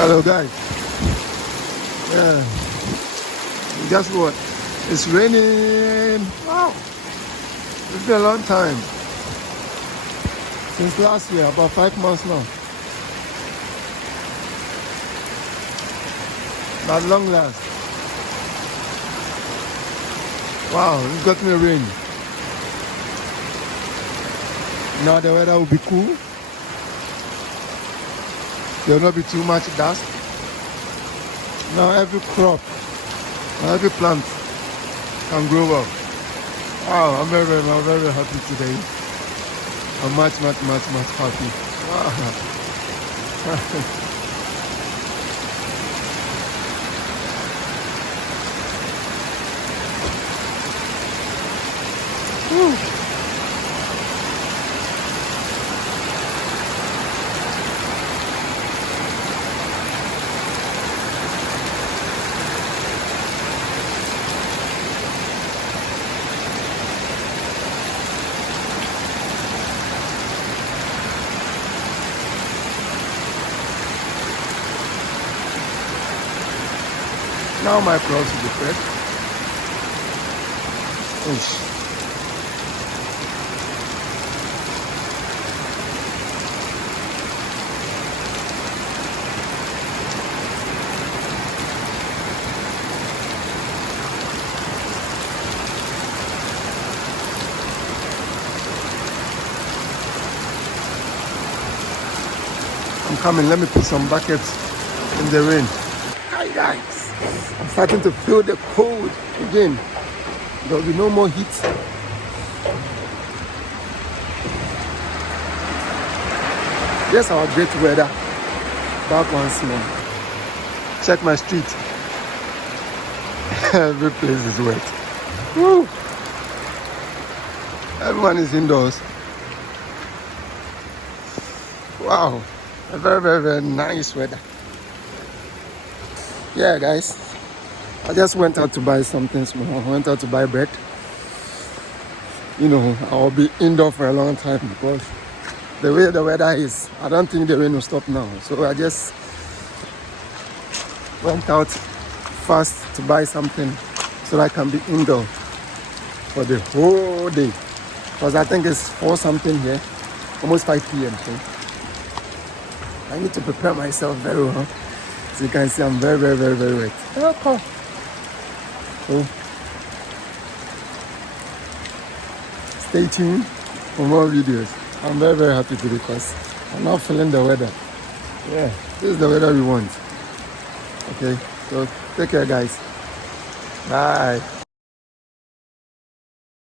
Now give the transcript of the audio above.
Hello guys. Yeah. Guess what? It's raining. Wow. It's been a long time. Since last year, about 5 months now. At long last. Wow, it's got me rain. Now the weather will be cool. There will not be too much dust. Now every crop, every plant can grow well. Wow, I'm very happy today. I'm much happy. Wow. Woo. Now my crops will be fresh. Oosh. I'm coming, let me put some buckets in the rain. Hi guys, I'm starting to feel the cold again. There will be no more heat. Yes, our great weather. Back once more. Check my street. Every place is wet. Woo. Everyone is indoors. Wow. A very nice weather. Yeah, guys. I just went out to buy something small. I went out to buy bread. You know, I'll be indoor for a long time because the way the weather is, I don't think the rain will stop now. So I just went out fast to buy something so that I can be indoor for the whole day. Because I think it's 4 something here, almost 5 p.m. So I need to prepare myself very well. So you can see I'm very wet. Okay. So stay tuned for more videos. I'm very happy today because I'm now feeling the weather. Yeah, this is the weather we want. Okay, so take care guys. Bye.